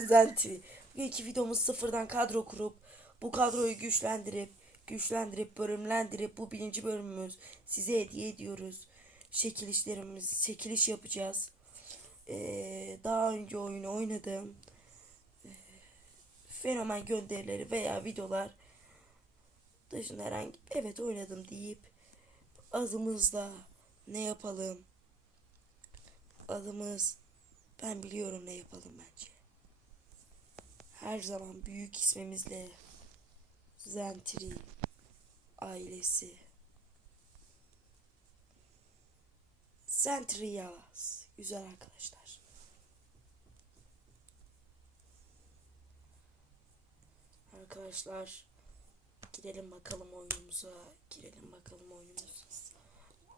ben Zenti. Bugünkü videomuz sıfırdan kadro kurup bu kadroyu güçlendirip güçlendirip bölümlendirip bu birinci bölümümüz size hediye ediyoruz. Çekilişlerimiz, çekiliş yapacağız. Ee, daha önce oyunu oynadım. Ee, fenomen gönderileri veya videolar dışında herhangi evet oynadım deyip adımızla ne yapalım? Adımız ben biliyorum ne yapalım bence. Her zaman büyük ismimizle Zentri ailesi. Zentri Yaz. Güzel arkadaşlar. Arkadaşlar girelim bakalım oyunumuza. Girelim bakalım oyunumuza.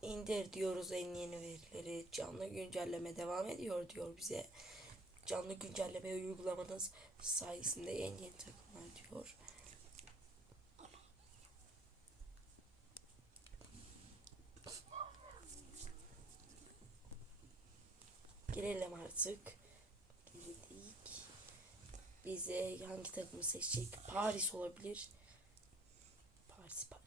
İndir diyoruz en yeni verileri. Canlı güncelleme devam ediyor diyor bize. Canlı güncelleme uygulamanız sayesinde en yeni takımlar diyor. Girelim artık. Girdik. Bize hangi takımı seçecek? Paris olabilir. Paris, Paris.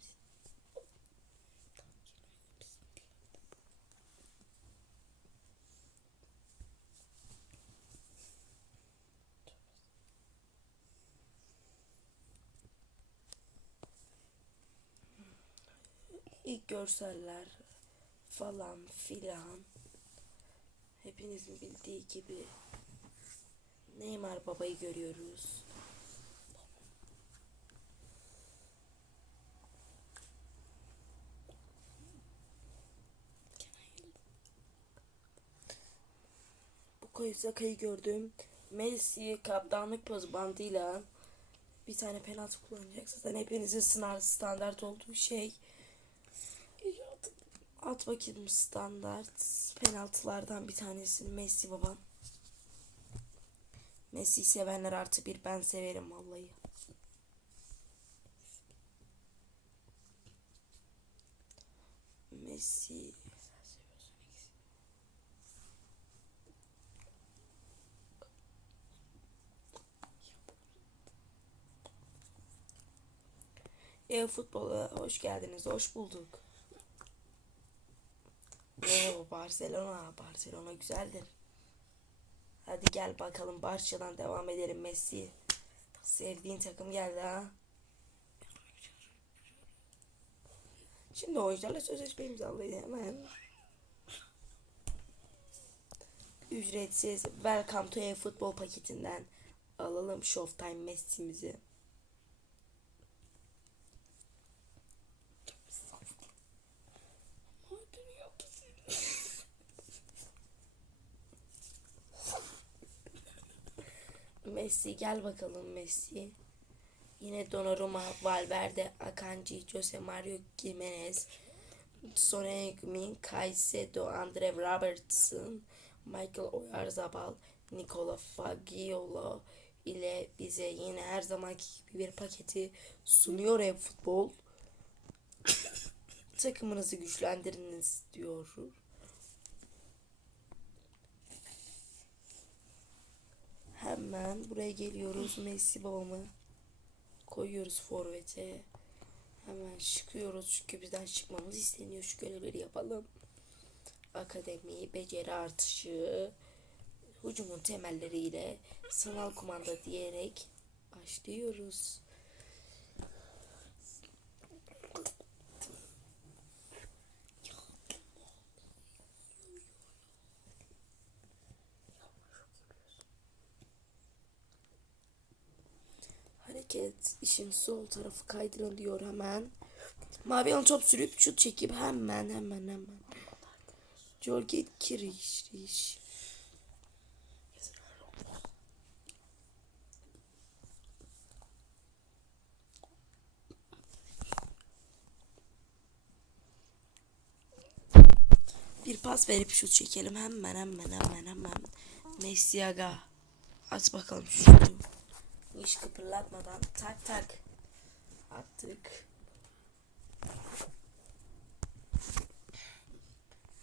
İlk görseller falan filan. Hepinizin bildiği gibi Neymar babayı görüyoruz. Bu Koyusaka'yı gördüm. Messi kaptanlık pozu bandıyla bir tane penaltı kullanacak. Zaten hepinizin sınav standart olduğu şey. At bakayım standart penaltılardan bir tanesini Messi baban. Messi sevenler artı bir ben severim vallahi. Messi. E futbola hoş geldiniz, hoş bulduk. Oo Barcelona, Barcelona güzeldir. Hadi gel bakalım Barça'dan devam edelim Messi. Sevdiğin takım geldi ha. Şimdi oyuncularla sözleşme imzalayın hemen. Ücretsiz Welcome to e futbol paketinden alalım Showtime Messi'mizi. Messi gel bakalım Messi. Yine Donnarumma, Valverde, Akanji, Jose Mario Gimenez, Son Heung-min, Caicedo, Andre Robertson, Michael Oyarzabal, Nicola Fagiolo ile bize yine her zamanki gibi bir paketi sunuyor ev futbol. Takımınızı güçlendiriniz diyor. Hemen buraya geliyoruz. Messi babamı koyuyoruz forvete. Hemen çıkıyoruz çünkü bizden çıkmamız isteniyor. Şu görevleri yapalım. Akademi, beceri artışı, hücumun temelleriyle sanal kumanda diyerek başlıyoruz. Sol tarafı kaydırın diyor hemen. Mavi yan top sürüp şut çekip hemen hemen hemen. Jorge Kiriş. Bir pas verip şut çekelim hemen hemen hemen hemen. Messi aga. At bakalım şu şutu. Hiç kıpırlatmadan tak tak attık.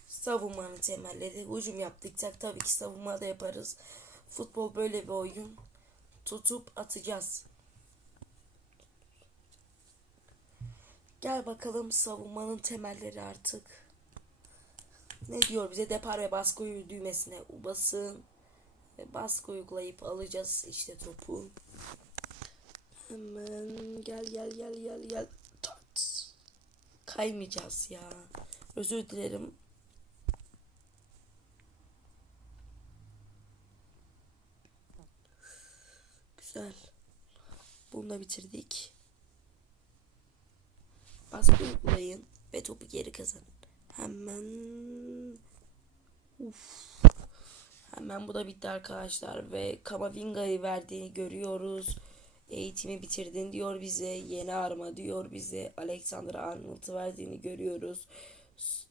Savunmanın temelleri. Hücum yaptıksak tabii ki savunma da yaparız. Futbol böyle bir oyun. tutup atacağız. Gel bakalım savunmanın temelleri artık. Ne diyor bize depar ve baskı düğmesine basın. Baskı uygulayıp alacağız işte topu. Hemen gel gel gel gel gel. Tat. Kaymayacağız ya. Özür dilerim. Güzel. Bunu da bitirdik. Baskı uygulayın ve topu geri kazanın. Hemen Uf. Hemen bu da bitti arkadaşlar ve Kamavinga'yı verdiğini görüyoruz. Eğitimi bitirdin diyor bize. Yeni arma diyor bize. Alexander Arnold'u verdiğini görüyoruz.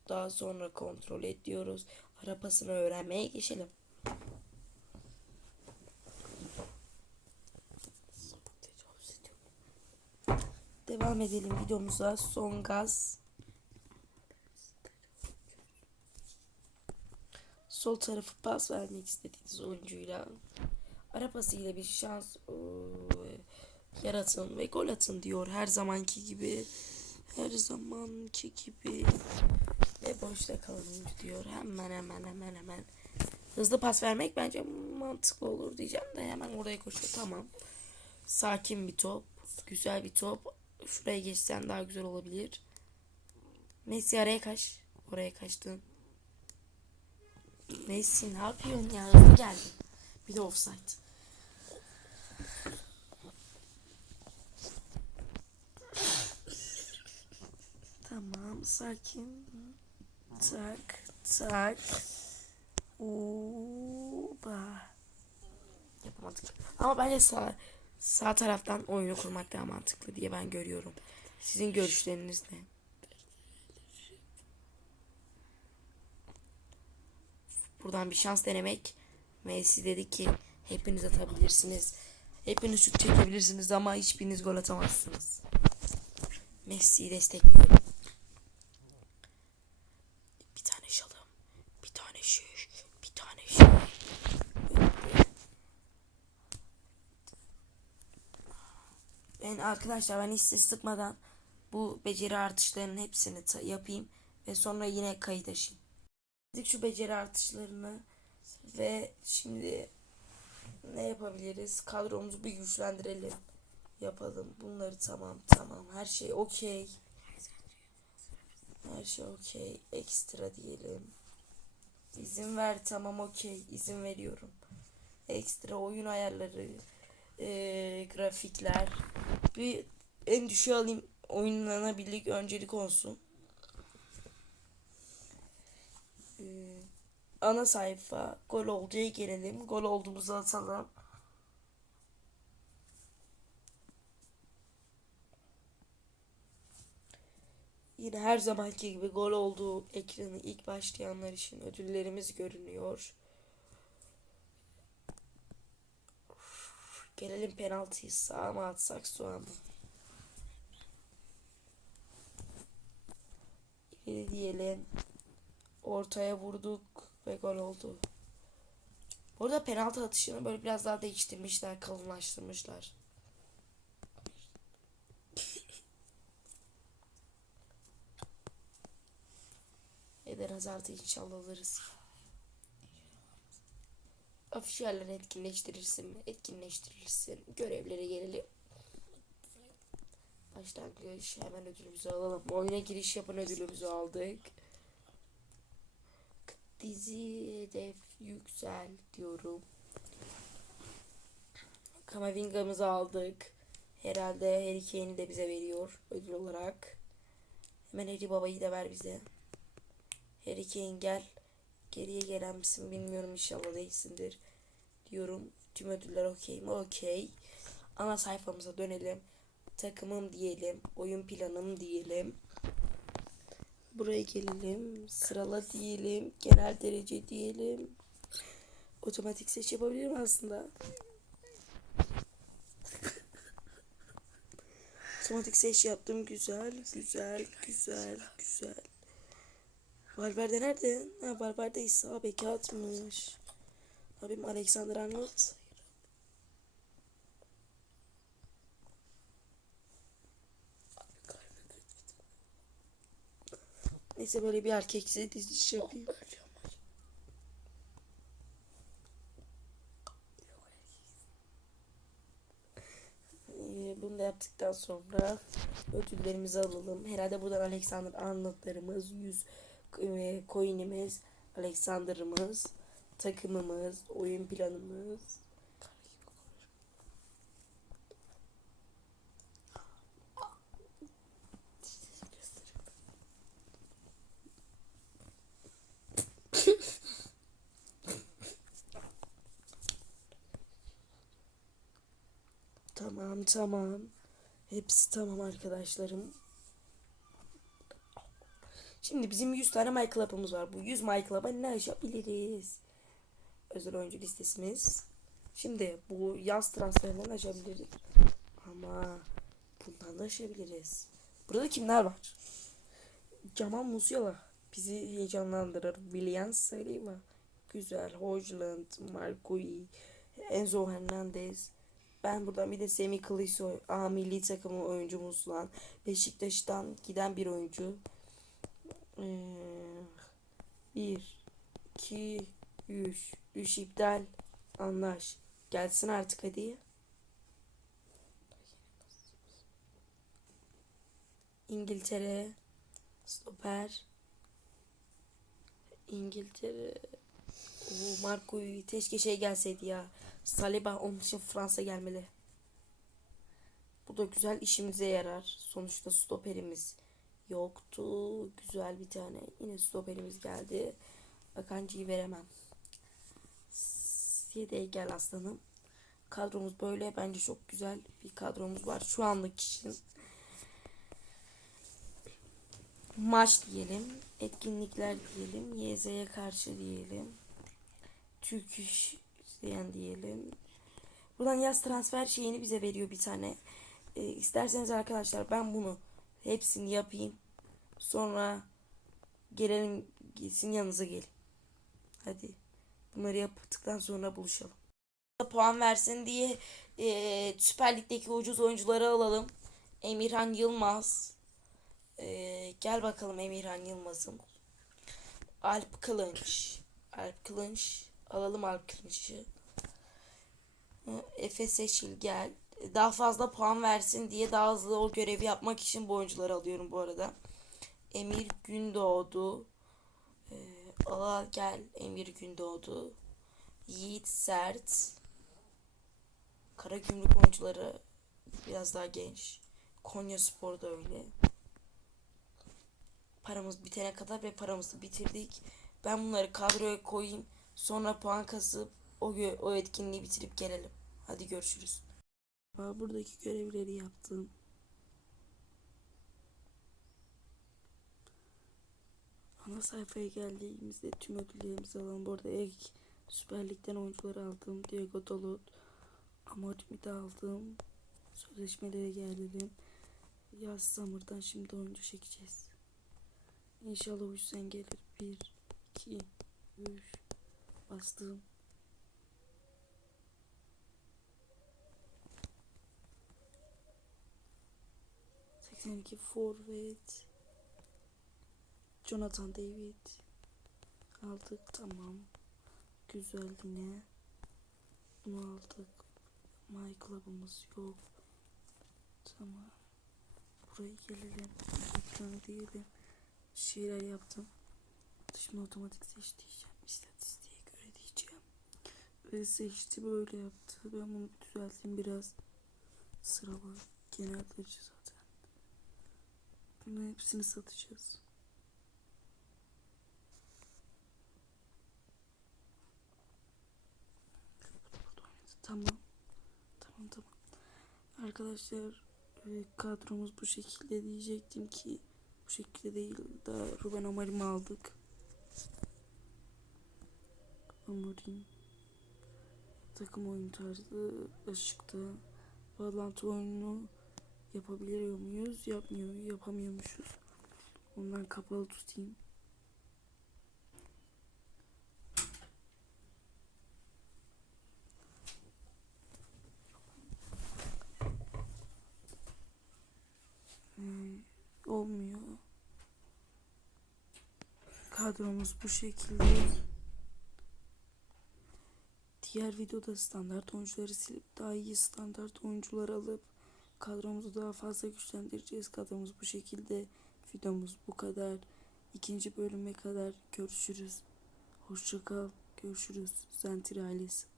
Daha sonra kontrol et diyoruz. Arapasını öğrenmeye geçelim. Devam edelim videomuza. Son gaz. Sol tarafı pas vermek istediğiniz oyuncuyla arapasıyla bir şans eee, yaratın ve gol atın diyor her zamanki gibi. Her zamanki gibi. Ve boşta kalın diyor. Hemen hemen hemen hemen. Hızlı pas vermek bence mantıklı olur diyeceğim de hemen oraya koşuyor. Tamam. Sakin bir top. Güzel bir top. Şuraya geçsen daha güzel olabilir. Messi araya kaç. Oraya kaçtın. Messi ne yapıyorsun ya? Hızlı. Bir de offside. Tamam sakin. Tak tak. Oba. Yapamadık. Ama bence sağ, sağ taraftan oyunu kurmak daha mantıklı diye ben görüyorum. Sizin görüşleriniz ne? Buradan bir şans denemek. Messi dedi ki hepiniz atabilirsiniz. Hepiniz şut çekebilirsiniz ama hiçbiriniz gol atamazsınız. Messi'yi destekliyorum. Bir tane şalım. Bir tane şiş. Bir tane şiş. Ben arkadaşlar ben hiç ses sıkmadan bu beceri artışlarının hepsini yapayım ve sonra yine kayıt açayım. Şu beceri artışlarını ve şimdi ne yapabiliriz? Kadromuzu bir güçlendirelim. Yapalım. Bunları tamam tamam. Her şey okey. Her şey okey. Ekstra diyelim. İzin ver tamam okey. İzin veriyorum. Ekstra oyun ayarları, eee, grafikler. Bir en düşüğe alayım. Oynanabilirlik öncelik olsun. Ana sayfa gol olduğuya gelelim. Gol olduğumuzu atalım. Yine her zamanki gibi gol olduğu ekranı ilk başlayanlar için ödüllerimiz görünüyor. Gelelim penaltıyı sağa mı atsak sola mı? İleri diyelim. Ortaya vurduk ve gol oldu. Burada penaltı atışını böyle biraz daha değiştirmişler, kalınlaştırmışlar. Eden Hazard'ı inşallah alırız. Afişerler etkinleştirirsin? Etkinleştirirsin. Görevlere gelelim. Başlangıç hemen ödülümüzü alalım. Oyuna giriş yapan ödülümüzü aldık. Dizi hedef yüksel diyorum. Kamavinga'mızı aldık. Herhalde Harry Kane'i de bize veriyor ödül olarak. Hemen Harry Baba'yı da ver bize. Harry Kane gel. Geriye gelen misin bilmiyorum inşallah değilsindir. Diyorum. Tüm ödüller okey mi? Okey. Ana sayfamıza dönelim. Takımım diyelim. Oyun planım diyelim. Buraya gelelim. Sırala diyelim. Genel derece diyelim. Otomatik seç yapabilirim aslında. Otomatik seç yaptım. Güzel, güzel, güzel, güzel. Valverde nerede? Ha, Valverde sağ beki atmış. Abim Alexander Arnold. Neyse böyle bir erkeksi diziş yapayım. Ee, Bunu da yaptıktan sonra ödüllerimizi alalım. Herhalde buradan Alexander Arnold'larımız, 100 e, coin'imiz, Alexander'ımız, takımımız, oyun planımız. Tamam. Hepsi tamam arkadaşlarım. Şimdi bizim 100 tane My Club'ımız var. Bu 100 My Club'a ne açabiliriz? Özel oyuncu listesimiz. Şimdi bu yaz transferinden açabiliriz. Ama bundan da açabiliriz. Burada kimler var? Cemal Musiala bizi heyecanlandırır. William Saliba. Güzel. Hojland, Marcui, Enzo Hernandez. Ben buradan bir de Semih Kılıçsoy, A milli takımı oyuncumuz lan. Beşiktaş'tan giden bir oyuncu. Ee, bir, iki, üç. Üç iptal. Anlaş. Gelsin artık hadi. İngiltere. Stoper. İngiltere. Oo, Marco'yu keşke şey gelseydi ya. Saliba onun için Fransa gelmeli. Bu da güzel işimize yarar. Sonuçta stoperimiz yoktu. Güzel bir tane. Yine stoperimiz geldi. Akancı'yı veremem. Yedeğe gel aslanım. Kadromuz böyle. Bence çok güzel bir kadromuz var. Şu anlık için. Maç diyelim. Etkinlikler diyelim. YZ'ye karşı diyelim. Türk iş isteyen diyelim. Buradan yaz transfer şeyini bize veriyor bir tane. Ee, isterseniz arkadaşlar ben bunu hepsini yapayım. Sonra gelelim gitsin yanınıza gelin. Hadi. Bunları yaptıktan sonra buluşalım. Puan versin diye e, Süper Lig'deki ucuz oyuncuları alalım. Emirhan Yılmaz. E, gel bakalım Emirhan Yılmaz'ım. Alp Kılınç. Alp Kılınç. Alalım. Hı, Efe Seçil gel. Daha fazla puan versin diye daha hızlı o görevi yapmak için bu oyuncuları alıyorum bu arada. Emir Gündoğdu. Ee, Ala gel Emir Gündoğdu. Yiğit Sert. Karagümrük oyuncuları biraz daha genç. Konya Spor da öyle. Paramız bitene kadar ve paramızı bitirdik. Ben bunları kadroya koyayım. Sonra puan kasıp o, o etkinliği bitirip gelelim. Hadi görüşürüz. Buradaki görevleri yaptım. Ana sayfaya geldiğimizde tüm ödüllerimizi alalım. Bu arada ilk Süper Lig'den oyuncuları aldım. Diego Dalot, Amorim'i de aldım. Sözleşmelere geldim. Yaz Samır'dan şimdi oyuncu çekeceğiz. İnşallah o yüzden gelir. 1, 2, 3 Seksen iki forvet. Jonathan David. Aldık tamam. Güzel yine. Bunu aldık. My Club'ımız yok. Tamam. Buraya gelelim. Ekranı diyelim. Şeyler yaptım. Şimdi otomatik seç diyeceğim. Diyeceğim. Ve seçti böyle yaptı. Ben bunu düzelteyim biraz. Sıra var. Genel dışı zaten. Bunların hepsini satacağız. Tamam. Tamam tamam. Arkadaşlar e, kadromuz bu şekilde diyecektim ki bu şekilde değil. Daha Ruben Amorim'i aldık. Amorim. Takım oyun tarzı ışıkta. Bağlantı oyununu yapabiliyor muyuz? Yapmıyor. Yapamıyormuşuz. Ondan kapalı tutayım. Hmm, olmuyor. Kadromuz bu şekilde. Diğer videoda standart oyuncuları silip daha iyi standart oyuncular alıp kadromuzu daha fazla güçlendireceğiz. Kadromuz bu şekilde. Videomuz bu kadar. İkinci bölüme kadar görüşürüz. Hoşça kal. Görüşürüz. Zentir ailesi.